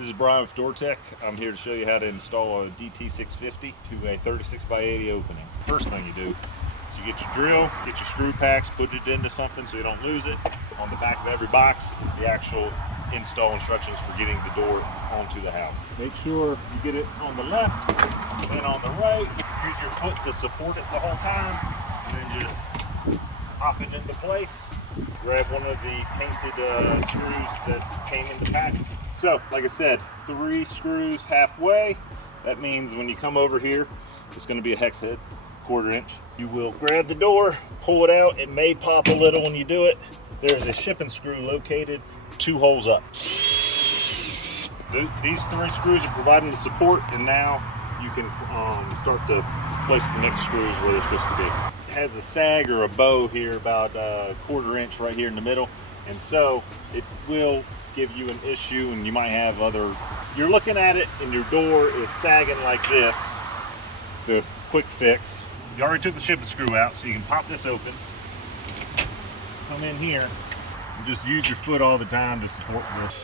This is Brian with DoorTech. I'm here to show you how to install a DT650 to a 36x80 opening. First thing you do is you get your drill, get your screw packs, put it into something so you don't lose it. On the back of every box is the actual install instructions for getting the door onto the house. Make sure you get it on the left, then on the right. Use your foot to support it the whole time, and then just pop it into place. Grab one of the painted screws that came in the pack. So, like I said, 3 screws halfway. That means when you come over here, it's going to be a hex head, 1/4 inch. You will grab the door, pull it out. It may pop a little when you do it. There's a shipping screw located 2 holes up. These 3 screws are providing the support, and now you can start to place the next screws where they're supposed to be. It has a sag or a bow here about 1/4 inch right here in the middle, and so it will give you an issue, and you might have other, you're looking at it and your door is sagging like this. The quick fix, you already took the shipping screw out, so you can pop this open, come in here, and just use your foot all the time to support this.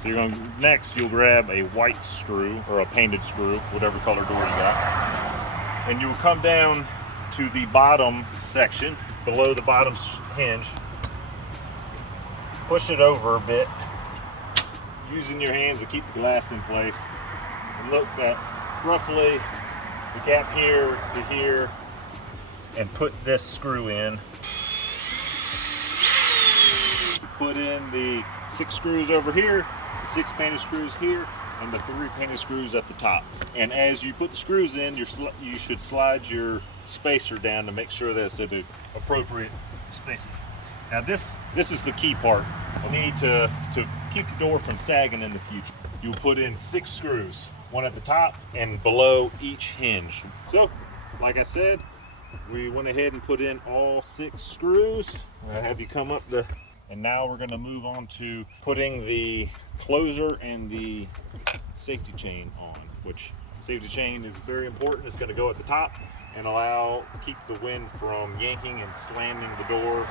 So you're going to, next you'll grab a white screw or a painted screw, whatever color door you got, and you'll come down to the bottom section below the bottom hinge. Push it over a bit, using your hands to keep the glass in place. And look at roughly the gap here to here, and put this screw in. Put in the 6 screws over here, the 6 painted screws here, and the 3 painted screws at the top. And as you put the screws in, you should slide your spacer down to make sure that it's at the appropriate spacing. Now this is the key part. You need to keep the door from sagging in the future. You'll put in 6 screws, 1 at the top and below each hinge. So, like I said, we went ahead and put in all 6 screws. I'll have you come up and now we're gonna move on to putting the closer and the safety chain on, which safety chain is very important. It's gonna go at the top and keep the wind from yanking and slamming the door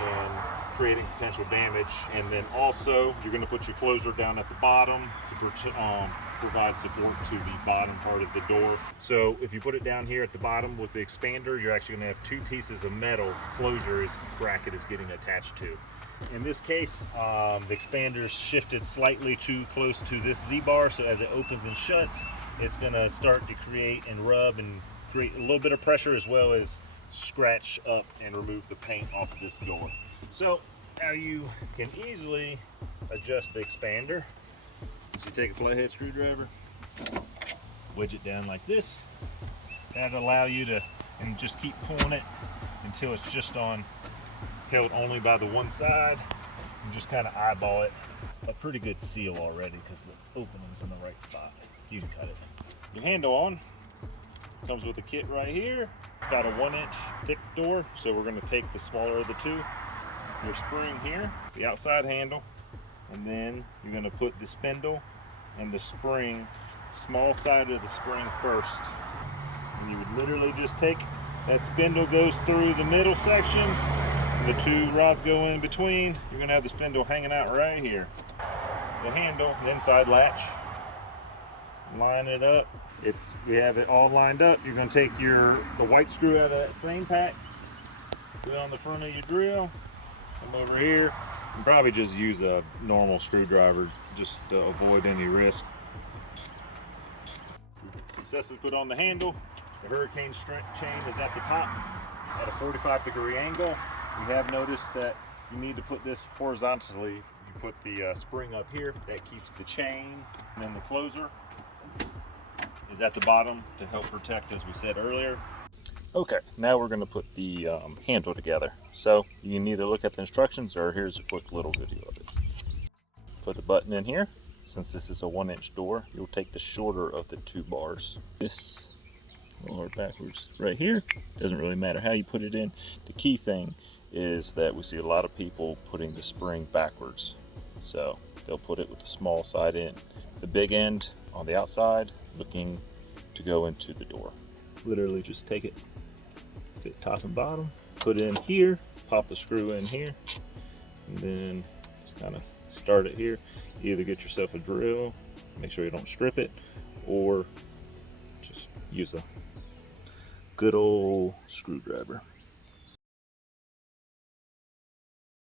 and creating potential damage. And then also you're going to put your closer down at the bottom to provide support to the bottom part of the door. So if you put it down here at the bottom with the expander, you're actually going to have 2 pieces of metal closure bracket is getting attached to. In this case, the expander's shifted slightly too close to this Z-bar, so as it opens and shuts, it's going to start to create and rub and create a little bit of pressure, as well as scratch up and remove the paint off of this door. So now you can easily adjust the expander. So you take a flathead screwdriver, wedge it down like this. That'll allow you to, and just keep pulling it until it's just held only by the one side, and just kind of eyeball it. A pretty good seal already because the opening's in the right spot. You can cut it. Your handle on comes with a kit right here. It's got a 1-inch thick door, so we're going to take the smaller of the 2. Your spring here, the outside handle, and then you're going to put the spindle and the spring, small side of the spring first. And you would literally just take that spindle, goes through the middle section, and the 2 rods go in between. You're going to have the spindle hanging out right here. The handle, the inside latch, line it up. We have it all lined up. You're going to take the white screw out of that same pack, put it on the front of your drill, come over here, and probably just use a normal screwdriver just to avoid any risk. Successfully put on the handle. The hurricane chain is at the top at a 45-degree angle. You have noticed that you need to put this horizontally. You put the spring up here, that keeps the chain, and then the closer is at the bottom to help protect, as we said earlier. Okay, now we're going to put the handle together. So you can either look at the instructions, or here's a quick little video of it. Put a button in here. Since this is a 1-inch door, you'll take the shorter of the 2 bars. This or backwards right here. Doesn't really matter how you put it in. The key thing is that we see a lot of people putting the spring backwards. So they'll put it with the small side in, the big end on the outside, looking to go into the door. Literally just take it to top and bottom, put it in here, pop the screw in here, and then just kind of start it here. Either get yourself a drill, make sure you don't strip it, or just use a good old screwdriver.